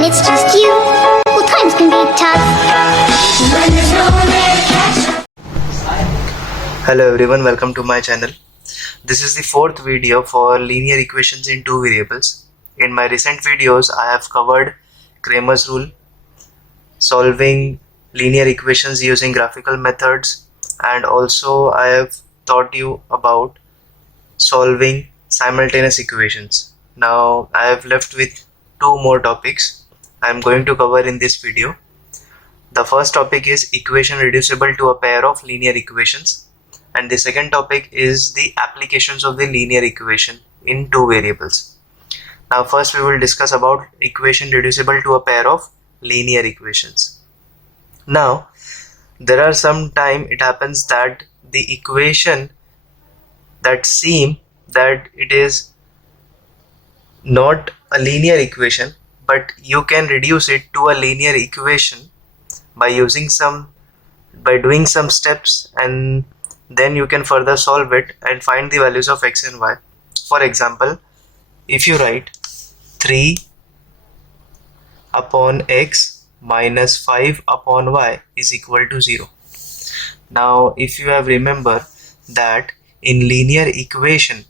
when it's just you. Well, times can be tough. When there's no one there to catch up. Hello everyone, welcome to my channel. This is the fourth video for linear equations in two variables. In my recent videos, I have covered Cramer's rule, solving linear equations using graphical methods, and also I have taught you about solving simultaneous equations. Now I have left with two more topics I am going to cover in this video. The first topic is equation reducible to a pair of linear equations, and the second topic is the applications of the linear equation in two variables. Now first we will discuss about equation reducible to a pair of linear equations. Now there are some time it happens that the equation that seem that it is not a linear equation, but you can reduce it to a linear equation by doing some steps, and then you can further solve it and find the values of x and y. For example, if you write 3 upon x minus 5 upon y is equal to 0. Now if you have remember that in linear equation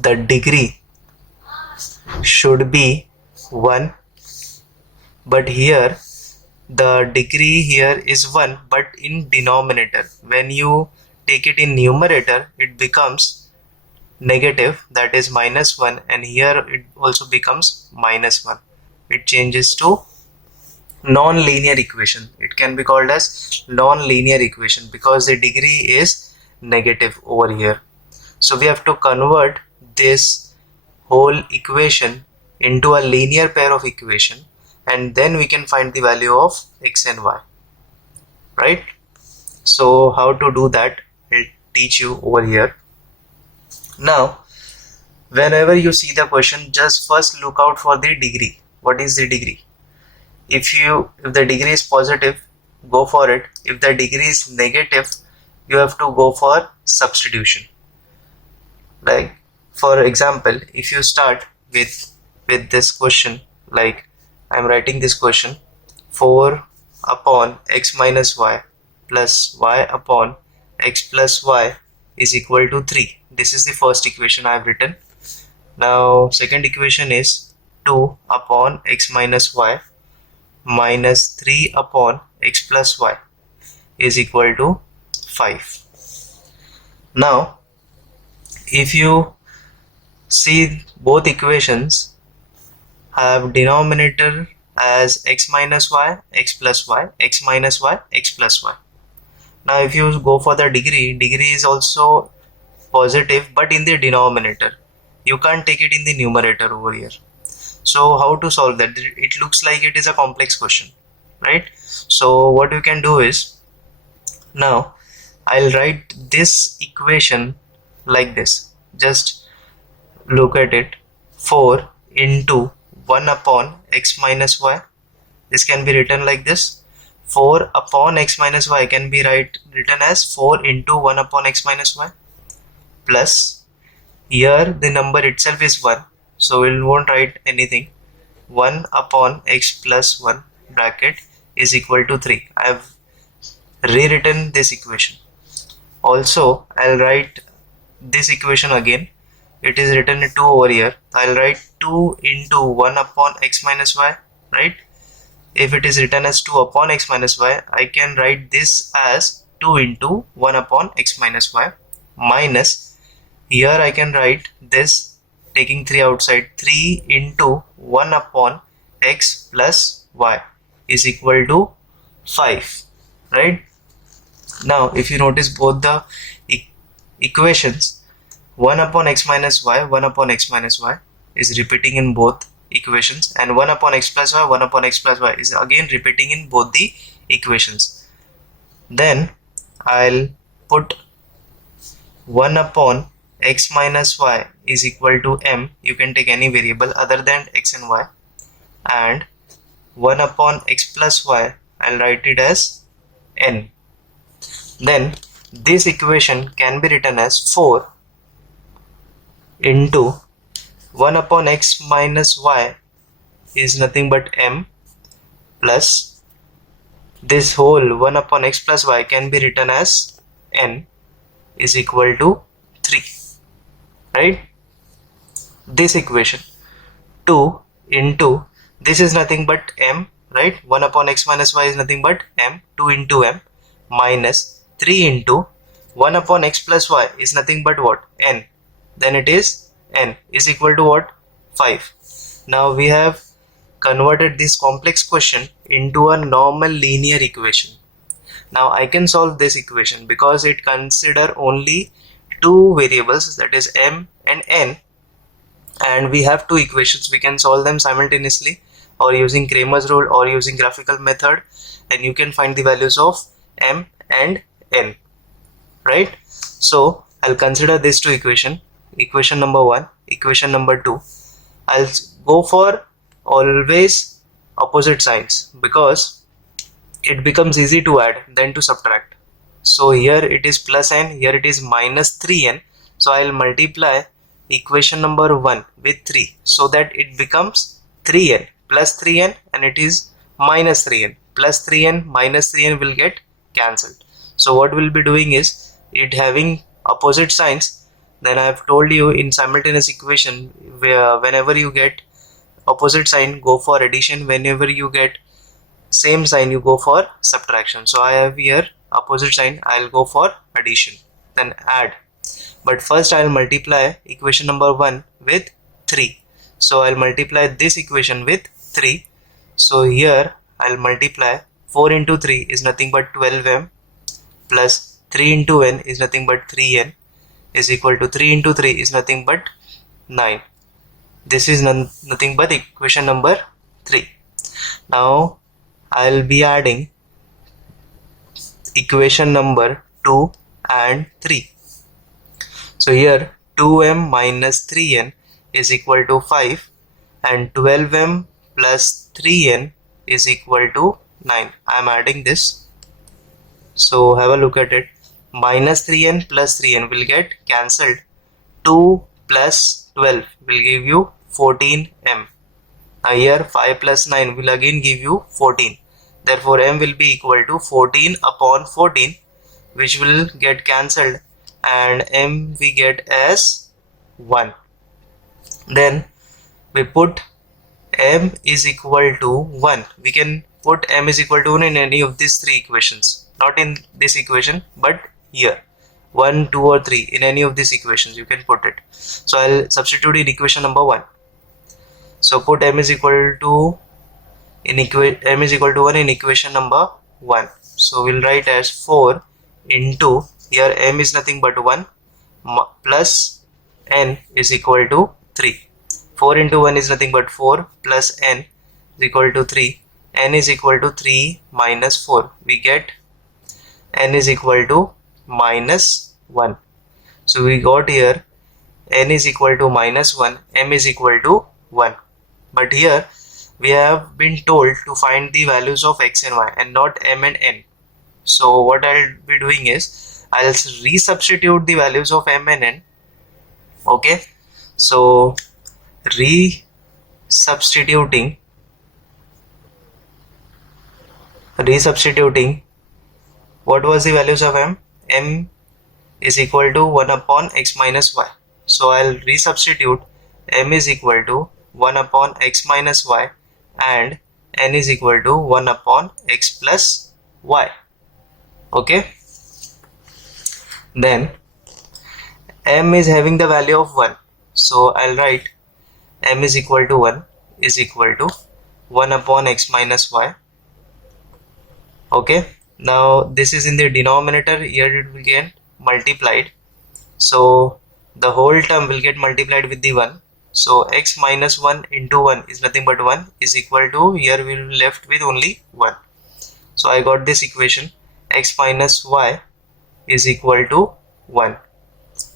the degree should be 1, but here the degree here is 1, but in denominator. When you take it in numerator, it becomes negative, that is minus 1, and here it also becomes minus 1. It changes to non-linear equation. It can be called as non-linear equation because the degree is negative over here. So we have to convert this whole equation into a linear pair of equation, and then we can find the value of x and y, right? So how to do that, I'll teach you over here. Now whenever you see the question, just first look out for the degree. What is the degree? If the degree is positive, go for it. If the degree is negative, you have to go for substitution. Like for example, if you start with this question, like I'm writing this question, 4 upon x minus y plus y upon x plus y is equal to 3. This is the first equation I have written. Now second equation is 2 upon x minus y minus 3 upon x plus y is equal to 5. Now if you see, both equations have denominator as x minus y, x plus y, x minus y, x plus y. Now if you go for the degree is also positive, but in the denominator. You can't take it in the numerator over here. So how to solve that? It looks like it is a complex question, right? So what you can do is, now I'll write this equation like this. Just look at it. 4 into 1 upon x minus y. This can be written like this. 4 upon x minus y can be written as 4 into 1 upon x minus y, plus here the number itself is 1, so we won't write anything. 1 upon x plus 1 bracket is equal to 3. I have rewritten this equation. Also I'll write this equation again. It is written in 2 over here. I'll write 2 into 1 upon x minus y, right? If it is written as 2 upon x minus y, I can write this as 2 into 1 upon x minus y, minus here I can write this, taking 3 outside, 3 into 1 upon x plus y is equal to 5, right? Now if you notice both the equations, 1 upon x minus y, 1 upon x minus y is repeating in both equations, and 1 upon x plus y, 1 upon x plus y is again repeating in both the equations. Then I'll put 1 upon x minus y is equal to m. You can take any variable other than x and y, and 1 upon x plus y, I'll write it as n. Then this equation can be written as 4 into 1 upon x minus y is nothing but m, plus this whole 1 upon x plus y can be written as n is equal to 3, right? This equation 2 into this is nothing but m, right? 1 upon x minus y is nothing but m, 2 into m, minus 3 into 1 upon x plus y is nothing but what? N. Then it is n is equal to what? 5. Now we have converted this complex question into a normal linear equation. Now I can solve this equation because it consider only two variables, that is m and n, and we have two equations. We can solve them simultaneously or using Cramer's rule or using graphical method, and you can find the values of m and n, right? So I'll consider these two equation number 1, equation number 2. I'll go for always opposite signs because it becomes easy to add than to subtract. So here it is plus n, here it is minus 3n. So I'll multiply equation number 1 with 3 so that it becomes 3n plus 3n, and it is minus 3n. Plus 3n minus 3n will get cancelled. So what we'll be doing is, it having opposite signs, then I have told you in simultaneous equation, where whenever you get opposite sign, go for addition. Whenever you get same sign, you go for subtraction. So I have here opposite sign, I'll go for addition, then add. But first I'll multiply equation number 1 with 3. So I'll multiply this equation with 3. So here I'll multiply 4 into 3 is nothing but 12m, plus 3 into n is nothing but 3n, is equal to 3 into 3 is nothing but 9. This is nothing but equation number 3. Now I'll be adding equation number 2 and 3. So here 2m minus 3n is equal to 5, and 12m plus 3n is equal to 9. I am adding this. So have a look at it. Minus 3n plus 3n will get cancelled. 2 plus 12 will give you 14m. Here 5 plus 9 will again give you 14. Therefore m will be equal to 14 upon 14, which will get cancelled, and m we get as 1. Then we put m is equal to 1. We can put m is equal to 1 in any of these three equations. Not in this equation, but here. 1, 2 or 3, in any of these equations you can put it. So I'll substitute in equation number 1. So put m is equal to m is equal to 1 in equation number 1. So we'll write as 4 into, here m is nothing but 1, plus n is equal to 3. 4 into 1 is nothing but 4, plus n is equal to 3. N is equal to 3 minus 4. We get n is equal to minus 1. So we got here n is equal to minus 1, m is equal to 1. But here we have been told to find the values of x and y and not m and n. So what I'll be doing is, I'll resubstitute the values of m and n. Okay, so resubstituting, what was the values of m? M is equal to 1 upon x minus y. So I'll resubstitute m is equal to 1 upon x minus y and n is equal to 1 upon x plus y. Okay, then m is having the value of 1. So I'll write m is equal to 1 is equal to 1 upon x minus y. Okay, now this is in the denominator, here it will get multiplied. So the whole term will get multiplied with the 1. So x minus 1 into 1 is nothing but 1 is equal to, here we will be left with only 1. So I got this equation, x minus y is equal to 1.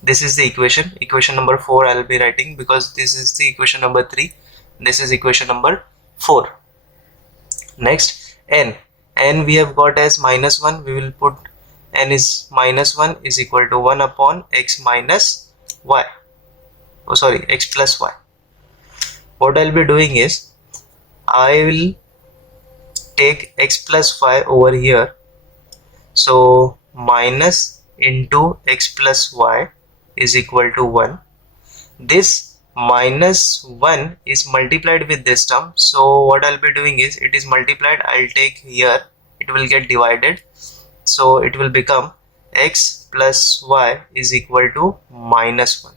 This is the equation. Equation number 4 I will be writing because this is the equation number 3. This is equation number 4. Next, n we have got as minus 1. We will put n is minus 1 is equal to 1 upon x minus y. Oh sorry, x plus y. what I'll be doing is I will take x plus y over here. So minus into x plus y is equal to 1. This minus 1 is multiplied with this term. So what I'll be doing is it is multiplied. I'll take here. It will get divided. So it will become x plus y is equal to minus 1.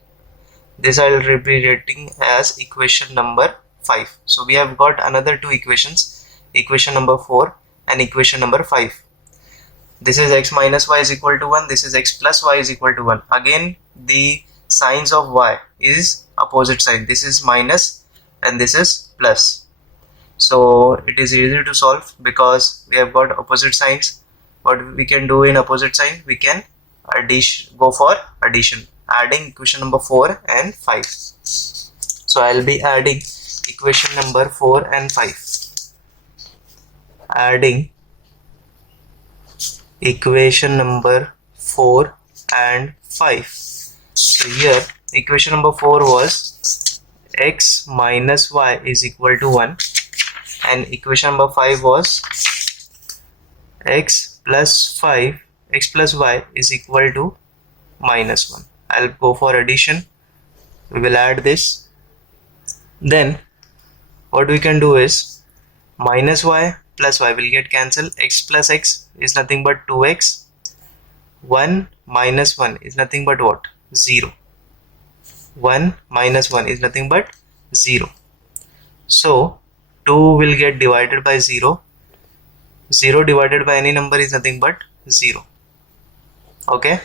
This I will be writing as equation number 5. So we have got another two equations, equation number 4 and equation number 5. This is x minus y is equal to 1. This is x plus y is equal to 1. Again, the signs of y is opposite sign. This is minus and this is plus. So it is easy to solve because we have got opposite signs. What we can do in opposite sign, we can go for addition, adding equation number 4 and 5. So I'll be adding equation number 4 and 5. Adding equation number 4 and 5. So here equation number 4 was x minus y is equal to 1 and equation number 5 was x plus y is equal to minus 1. I'll go for addition. We will add this. Then what we can do is minus y plus y will get cancelled. X plus x is nothing but 2x. 1 minus 1 is nothing but what? 0. 1 minus 1 is nothing but 0. So 2 will get divided by 0. 0 divided by any number is nothing but 0. Okay.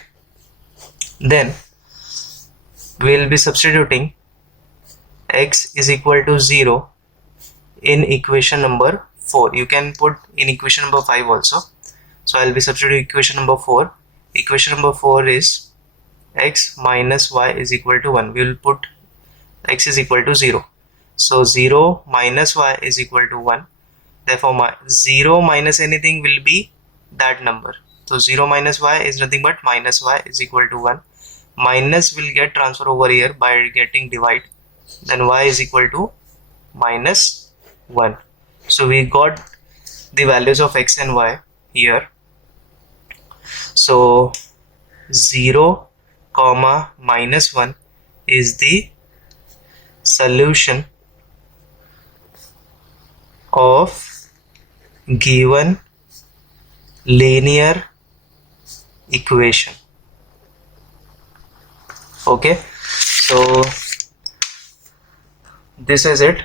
Then we will be substituting x is equal to 0 in equation number 4. You can put in equation number 5 also. So I'll be substituting equation number 4. Equation number 4 is x minus y is equal to 1. We will put x is equal to 0. So 0 minus y is equal to 1. Therefore 0 minus anything will be that number. So 0 minus y is nothing but minus y is equal to 1. Minus will get transferred over here by getting divide. Then y is equal to minus 1. So we got the values of x and y here. So 0 comma minus 1 is the solution of given linear equation. Okay, so this is it.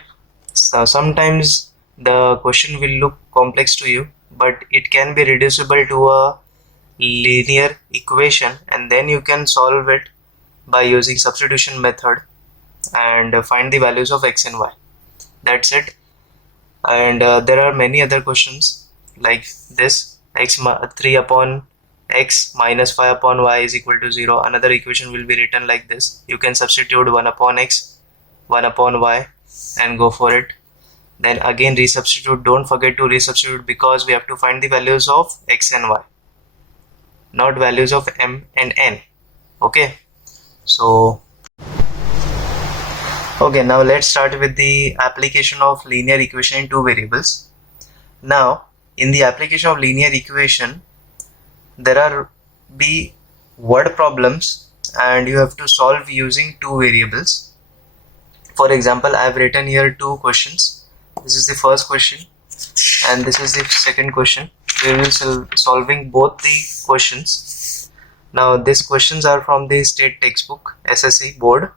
So sometimes the question will look complex to you, but it can be reducible to a linear equation, and then you can solve it by using substitution method and find the values of x and y. That's it. And there are many other questions like this: x 3 upon x minus 5 upon y is equal to 0. Another equation will be written like this. You can substitute 1 upon x, 1 upon y and go for it. Then again resubstitute. Don't forget to resubstitute because we have to find the values of x and y, not values of m and n. Okay, so now let's start with the application of linear equation in two variables. Now in the application of linear equation, there are word problems and you have to solve using two variables. For example, I have written here two questions. This is the first question and this is the second question. We will be solving both the questions. Now these questions are from the state textbook, SSC board.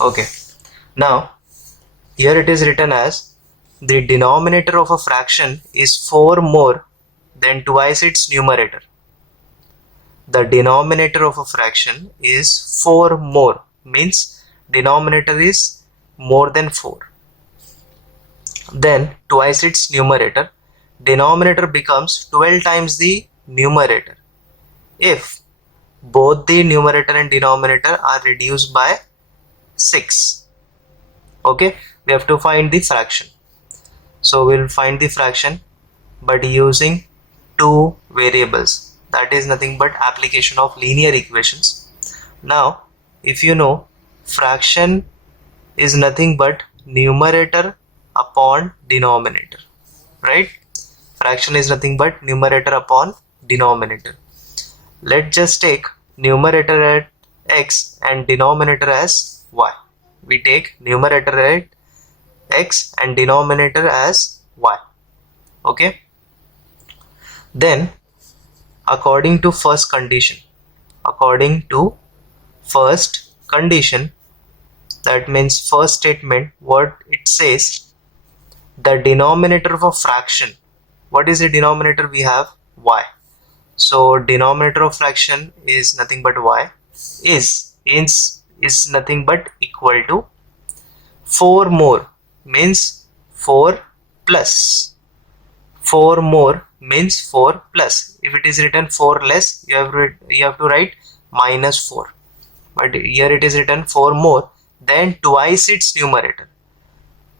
Okay, now here it is written as the denominator of a fraction is 4 more than twice its numerator. The denominator of a fraction is 4 more, means denominator is more than 4. Then twice its numerator, denominator becomes 12 times the numerator if both the numerator and denominator are reduced by 6. Okay, we have to find the fraction. So we'll find the fraction but using two variables. That is nothing but application of linear equations. Now if you know, fraction is nothing but numerator upon denominator, right? Fraction is nothing but numerator upon denominator. Let's just take numerator at x and denominator as y. We take numerator at x and denominator as y. Okay. Then according to first condition, that means first statement, what it says, the denominator of a fraction. What is the denominator? We have y. So denominator of fraction is nothing but y, is nothing but equal to 4 more, means 4 plus. 4 more means 4 plus. If it is written 4 less, you have to write minus 4. But here it is written 4 more, then twice its numerator.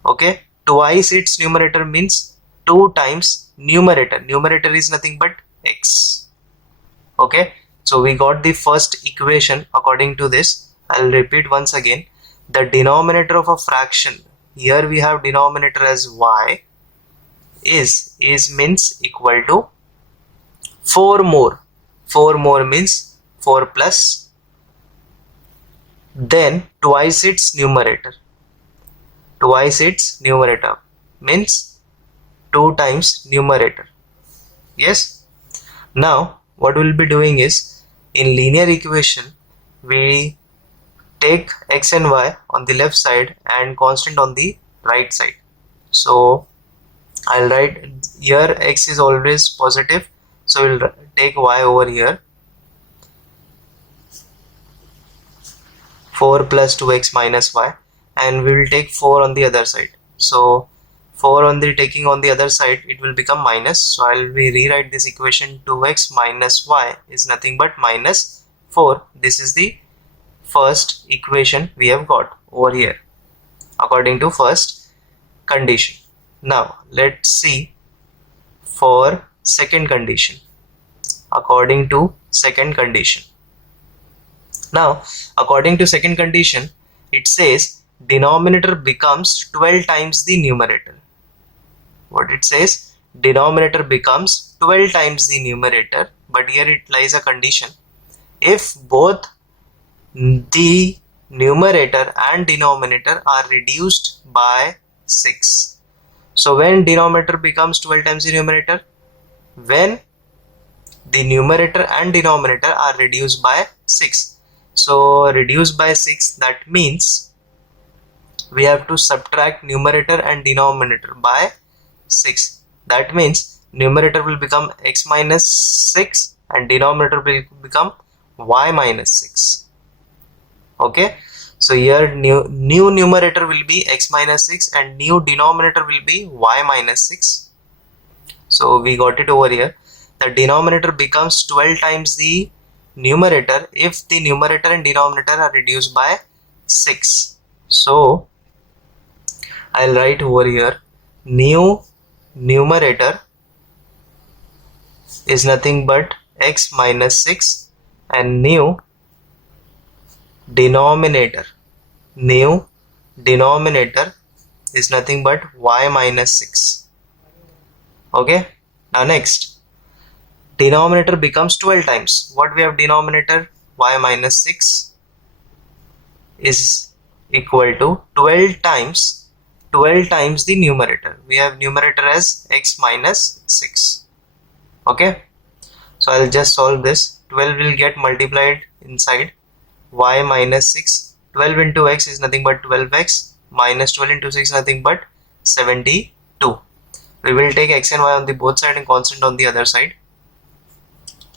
Okay, twice its numerator means 2 times numerator. Numerator is nothing but x. Okay, so we got the first equation according to this. I'll repeat once again. The denominator of a fraction, here we have denominator as y, is means equal to 4 more. 4 more means 4 plus, then twice its numerator. Twice its numerator means 2 times numerator. Yes. Now what we'll be doing is, in linear equation we take x and y on the left side and constant on the right side. So I'll write here x is always positive, so we'll take y over here. 4 plus 2x minus y, and we will take 4 on the other side. So 4 on the taking on the other side, it will become minus. So I will rewrite this equation, 2x minus y is nothing but minus 4. This is the first equation we have got over here according to first condition. Now let's see for second condition. According to second condition. Now according to second condition, it says denominator becomes 12 times the numerator. What it says? Denominator becomes 12 times the numerator, but here it lies a condition. If both the numerator and denominator are reduced by 6. So when denominator becomes 12 times the numerator? When the numerator and denominator are reduced by 6. So reduced by 6, that means we have to subtract numerator and denominator by 6. That means numerator will become x minus 6 and denominator will become y minus 6. Okay, so here new numerator will be x minus 6 and new denominator will be y minus 6. So we got it over here. The denominator becomes 12 times the numerator if the numerator and denominator are reduced by 6. So I'll write over here, new numerator is nothing but x minus 6 and new denominator is nothing but y minus 6. Okay, now next, denominator becomes 12 times. What we have denominator? Y minus 6 is equal to 12 times the numerator. We have numerator as x minus 6. Okay, so I'll just solve this. 12 will get multiplied inside. Y minus 6, 12 into x is nothing but 12x, minus 12 into 6 is nothing but 72. We will take x and y on the both side and constant on the other side.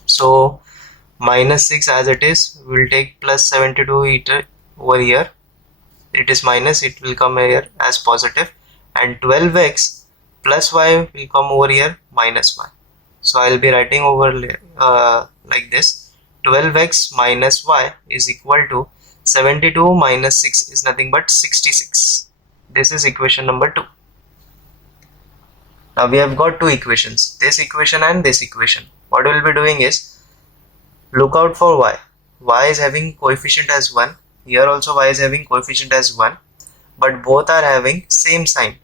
So minus 6 as it is, we will take plus 72 over here. It is minus, it will come here as positive, and 12x plus y will come over here minus y. So I will be writing over like this, 12x minus y is equal to 72 minus 6 is nothing but 66. This is equation number 2. Now we have got two equations, this equation and this equation. What we will be doing is, look out for y. Y is having coefficient as 1. Here also y is having coefficient as 1. but both are having same sign.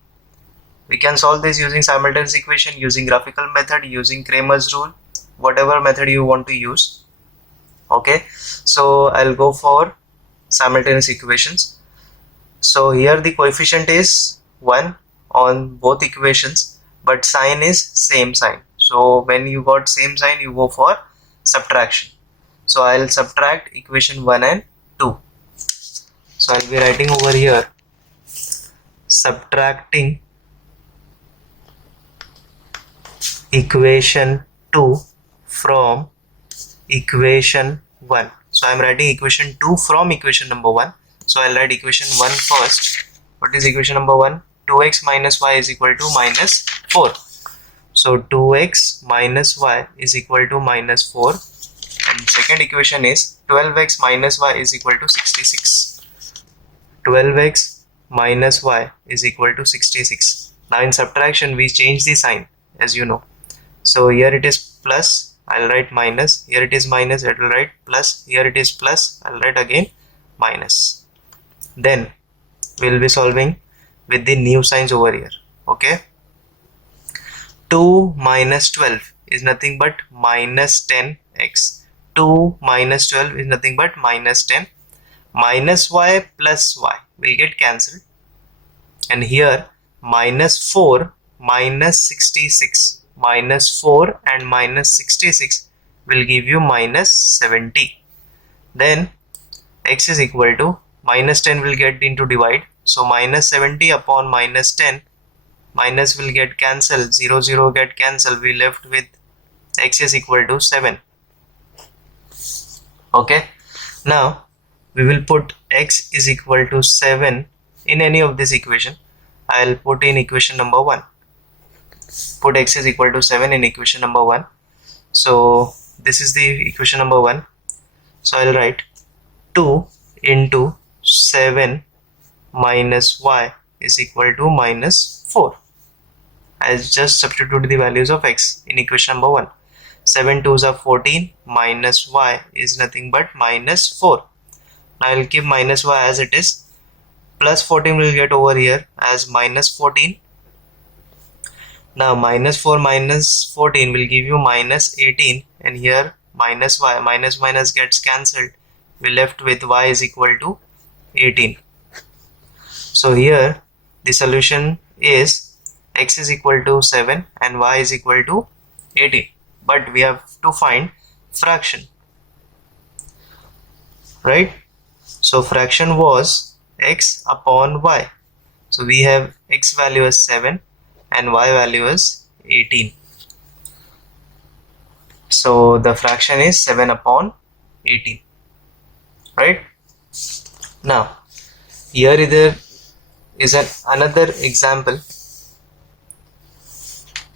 We can solve this using simultaneous equation, using graphical method, using Cramer's rule, whatever method you want to use. Okay, so I'll go for simultaneous equations. So here the coefficient is 1 on both equations, but sign is same sign. So when you got same sign, you go for subtraction. So I'll subtract equation 1 and 2. So I'll be writing over here subtracting equation 2 from equation 1. So I'm writing equation 2 from equation number 1. So I'll write equation 1 first. What is equation number 1? 2x minus y is equal to minus 4. So 2x minus y is equal to minus 4. And second equation is 12x minus y is equal to 66. 12x minus y is equal to 66. Now in subtraction we change the sign, as you know. So here it is plus, I'll write minus. Here it is minus, I will write plus. Here it is plus, I'll write again minus. Then we'll be solving with the new signs over here. Okay, 2 minus 12 is nothing but minus 10x. 2 minus 12 is nothing but minus 10. Minus y plus y will get cancelled, and here minus 4 minus 66, minus 4 and minus 66 will give you minus 70. Then x is equal to minus 10 will get into divide, so minus 70 upon minus 10, minus will get cancelled, 0 0 get cancelled, we left with x is equal to 7. Okay, now we will put x is equal to 7 in any of this equation. I'll put in equation number 1. Put x is equal to 7 in equation number 1. So this is the equation number 1. So I'll write 2 into 7 minus y is equal to minus 4. I'll just substitute the values of x in equation number 1. 7 2s are 14, minus y is nothing but minus 4. Now I'll keep minus y as it is. Plus 14 will get over here as minus 14. Now minus 4 minus 14 will give you minus 18, and here minus y, minus minus gets cancelled. We left with y is equal to 18. So here the solution is x is equal to 7 and y is equal to 18. But we have to find fraction, right? So fraction was x upon y. So we have x value as 7 and y value is 18. So the fraction is 7 upon 18, right? Now here there is another example.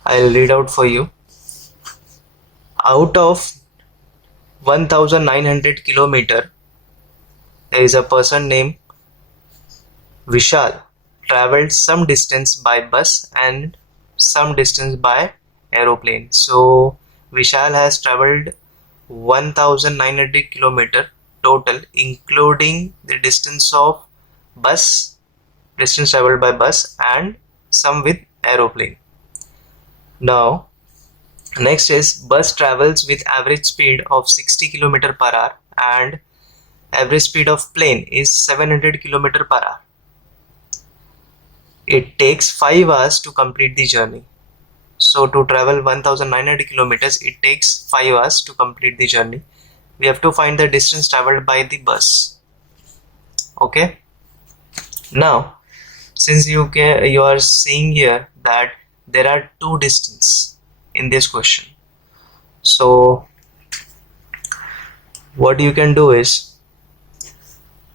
I'll read out for you. Out of 1900 kilometer, there is a person named Vishal traveled some distance by bus and some distance by aeroplane. So Vishal has traveled 1900 kilometer total, including the distance of bus, distance traveled by bus, and some with aeroplane. Now next is bus travels with average speed of 60 km per hour and average speed of plane is 700 km per hour. It takes 5 hours to complete the journey. So to travel 1900 kilometers, it takes 5 hours to complete the journey. We have to find the distance traveled by the bus. Okay. Now, since you are seeing here that there are two distances in this question, so what you can do is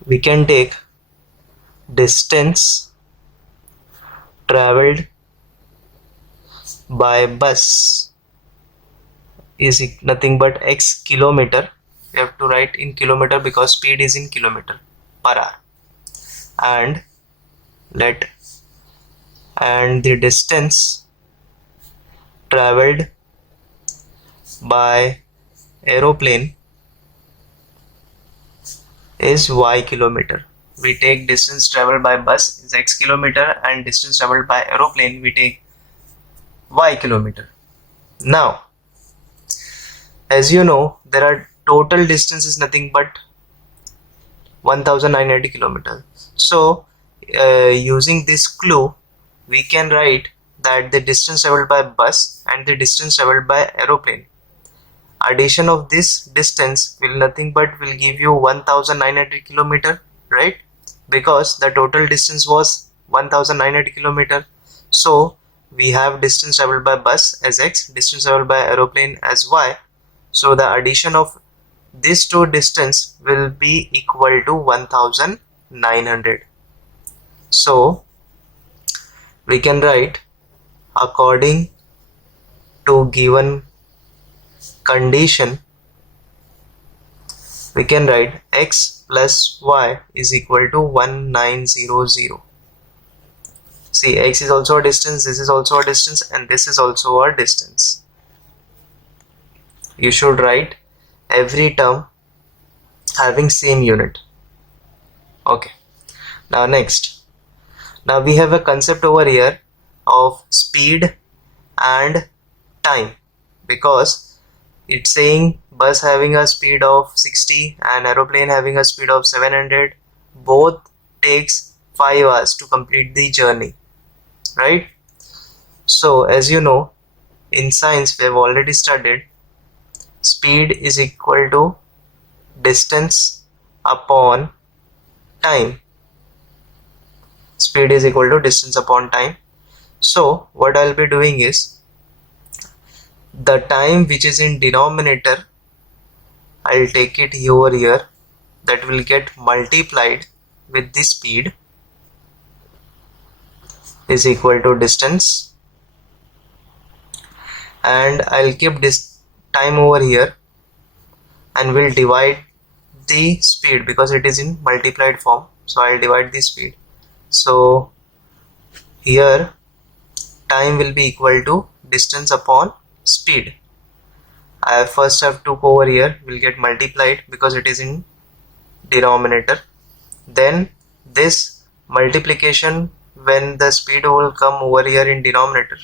we can take distance traveled by bus is nothing but x kilometer. You have to write in kilometer because speed is in kilometer per hour, and the distance traveled by aeroplane is y kilometer. we take distance traveled by bus is x kilometer, and distance traveled by aeroplane we take y kilometer. Now, as you know, there are total distance is nothing but 1980 kilometers. So, using this clue, we can write that the distance traveled by bus and the distance traveled by aeroplane, addition of this distance will give you 1980 kilometer, right? Because the total distance was 1980 kilometer. So we have distance traveled by bus as x, distance traveled by aeroplane as y. So the addition of these two distance will be equal to 1900. So we can write, according to given condition, we can write x plus y is equal to 1900. See, x is also a distance, this is also a distance, and this is also a distance. You should write every term having same unit. Okay. Now next. Now we have a concept over here of speed and time, because it's saying bus having a speed of 60 and aeroplane having a speed of 700. Both takes 5 hours to complete the journey, right? So as you know, in science we have already studied speed is equal to distance upon time. Speed is equal to distance upon time. So what I'll be doing is, the time which is in denominator, I'll take it over here, that will get multiplied with the speed is equal to distance, and I'll keep this time over here and will divide the speed because it is in multiplied form. So I'll divide the speed. So here time will be equal to distance upon speed. I first have took over here, will get multiplied because it is in denominator. Then this multiplication, when the speed will come over here in denominator,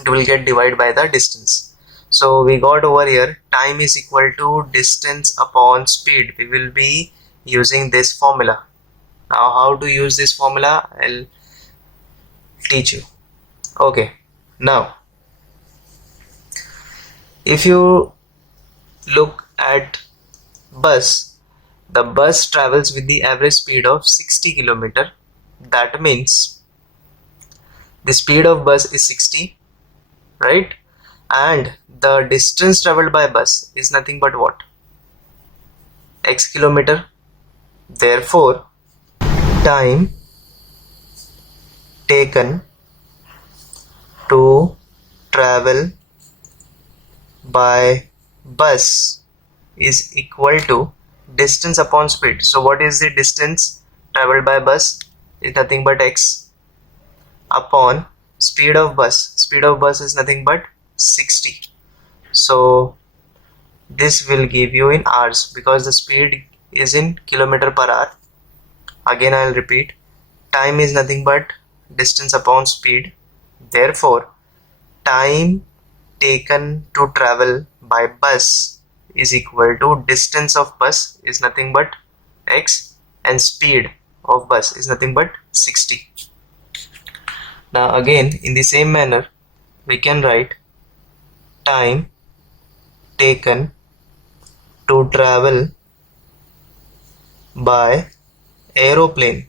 it will get divided by the distance. So we got over here time is equal to distance upon speed. We will be using this formula. Now how to use this formula, I'll teach you. Okay, now if you look at bus, the bus travels with the average speed of 60 kilometer. That means the speed of bus is 60, right? And the distance traveled by bus is nothing but what? X kilometer. Therefore, time taken to travel by bus is equal to distance upon speed. So what is the distance traveled by bus? Is nothing but x upon speed of bus. Speed of bus is nothing but 60. So this will give you in hours because the speed is in kilometer per hour. Again I will repeat, time is nothing but distance upon speed. Therefore, time taken to travel by bus is equal to distance of bus is nothing but x, and speed of bus is nothing but 60. Now again, in the same manner, we can write time taken to travel by aeroplane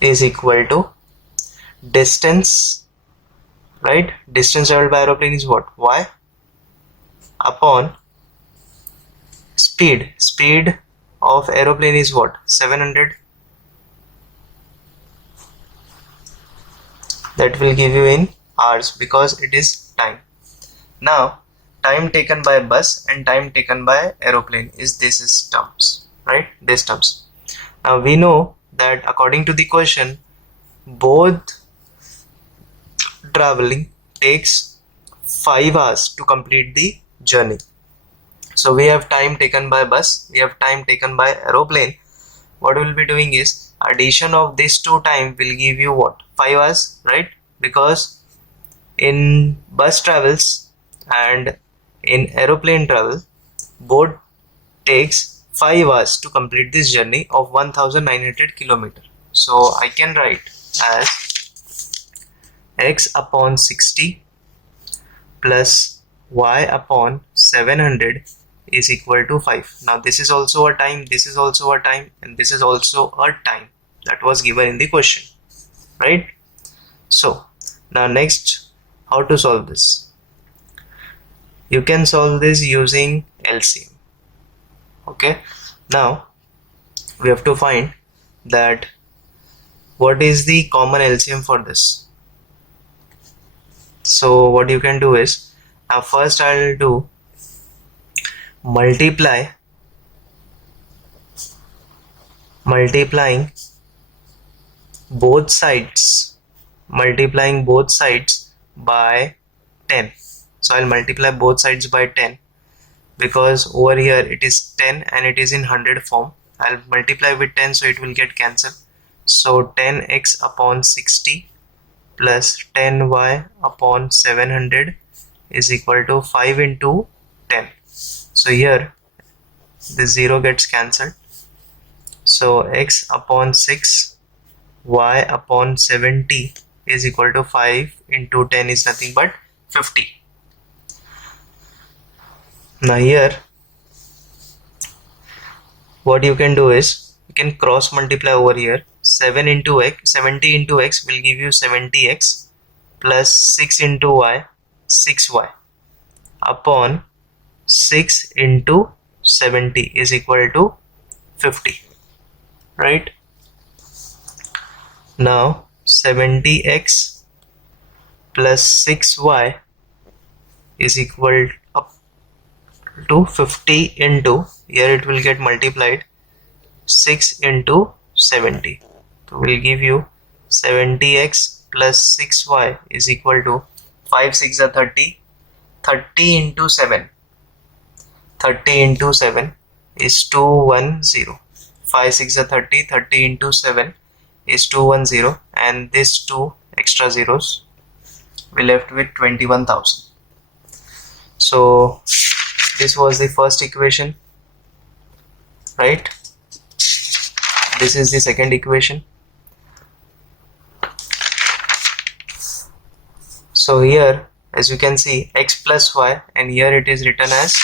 is equal to distance, right? Distance traveled by aeroplane is what? Y upon speed. Speed of aeroplane is what? 700. That will give you in hours because it is time. Now time taken by bus and time taken by aeroplane is this is terms, right? These terms. Now we know that according to the question, both traveling takes 5 hours to complete the journey. So we have time taken by bus, we have time taken by aeroplane. What we'll be doing is addition of these two time will give you what? 5 hours, right? Because in bus travels and in aeroplane travel, both takes 5 hours to complete this journey of 1900 kilometer. So I can write as x upon 60 plus y upon 700 is equal to 5. Now this is also a time, this is also a time, and this is also a time that was given in the question, right? So now next, how to solve this? You can solve this using LCM. Okay, now we have to find that what is the common LCM for this. So what you can do is, now first I'll do multiplying both sides by 10. So I'll multiply both sides by 10 because over here it is 10 and it is in 100 form. I'll multiply with 10 so it will get cancelled. So 10x upon 60 plus 10y upon 700 is equal to 5 into 10. So here this 0 gets cancelled. So x upon 6 y upon 70 is equal to 5 into 10 is nothing but 50. Now here what you can do is you can cross multiply over here. 70 into x will give you 70x plus 6 into y 6y upon 6 into 70 is equal to 50, right? Now 70x plus 6y is equal to 50 into, here it will get multiplied, 6 into 70. So will give you 70x plus 6y is equal to 5 6 are 30, 30 into 7, 30 into 7 is 210, 5 6 are 30, 30 into 7 is 210, and these two extra zeros we left with 21,000. So this was the first equation, right? This is the second equation. So here as you can see x plus y, and here it is written as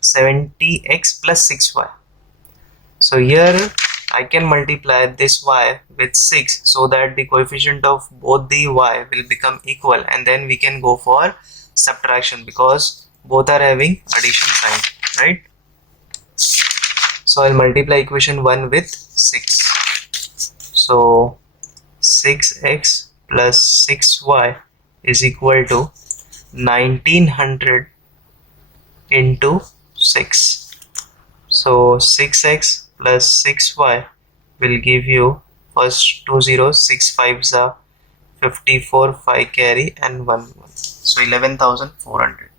70x plus 6y. So here I can multiply this y with 6 so that the coefficient of both the y will become equal, and then we can go for subtraction because both are having addition sign, right? So I'll multiply equation 1 with 6. So 6x plus 6y is equal to 1900 into 6. So 6x plus 6y will give you first 2 zeros, 6 5s are 54, 5 carry and 1 1. So 11,400.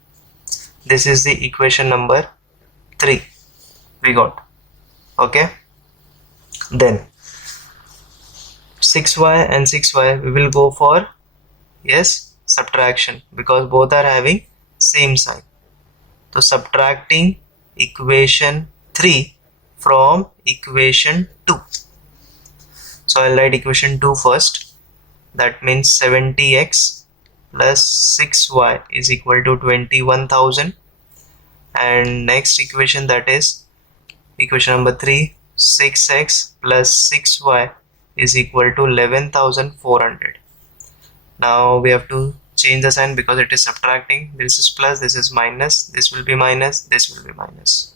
This is the equation number 3 we got. Okay, then 6y and 6y we will go for, yes, subtraction because both are having same sign. So subtracting equation 3 from equation 2. So I'll write equation 2 first. That means 70x plus 6y is equal to 21,000, and next equation, that is equation number 3, 6x plus 6y is equal to 11,400. Now we have to change the sign because it is subtracting. This is plus, this is minus, this will be minus, this will be minus.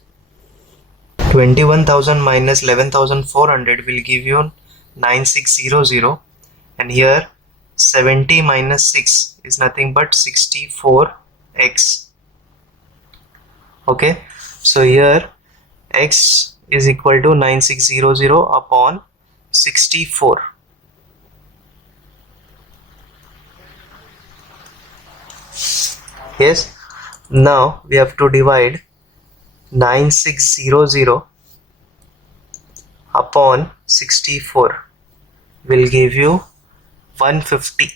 21,000 minus 11,400 will give you 9600, and here 70 minus 6 is nothing but 64x. Okay, so here x is equal to 9600 upon 64. Yes, now we have to divide 9600 upon 64 will give you 150.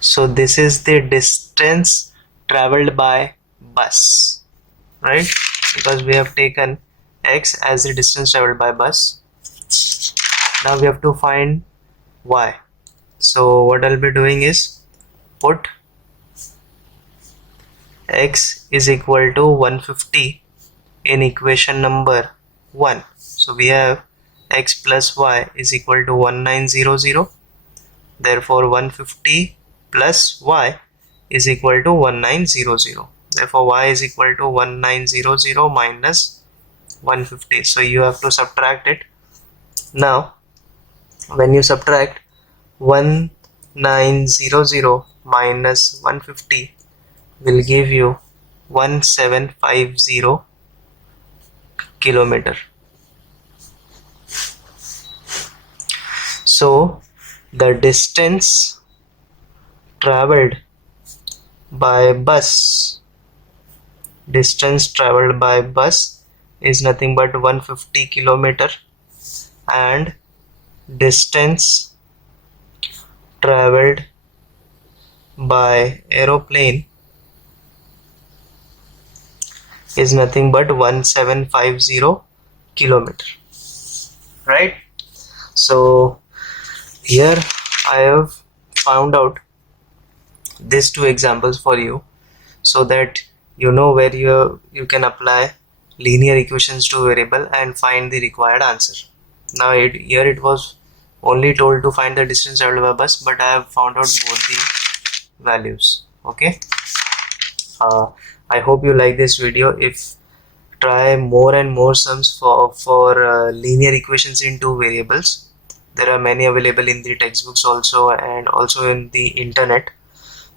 So this is the distance traveled by bus, right? Because we have taken x as the distance traveled by bus. Now we have to find y. So what I'll be doing is put x is equal to 150 in equation number 1. So we have x plus y is equal to 1900. Therefore 150 plus y is equal to 1900. Therefore y is equal to 1900 minus 150. So you have to subtract it. Now when you subtract 1900 minus 150 will give you 1750 kilometer. So the distance traveled by bus is nothing but 150 kilometer, and distance traveled by aeroplane is nothing but 1750 kilometer, right? So here I have found out these two examples for you so that you know where you can apply linear equations to variable and find the required answer. Now here it was only told to find the distance traveled by bus, but I have found out both the values. Okay, I hope you like this video. If try more and more sums for linear equations into variables. There are many available in the textbooks also, and also in the internet.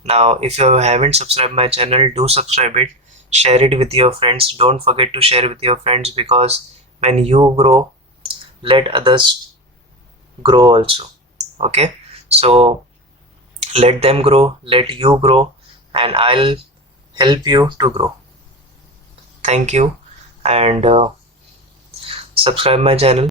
Now if you haven't subscribed my channel, do subscribe it, share it with your friends. Don't forget to share with your friends, because when you grow, let others grow also. Okay, so let them grow, let you grow, and I'll help you to grow. Thank you, and subscribe my channel.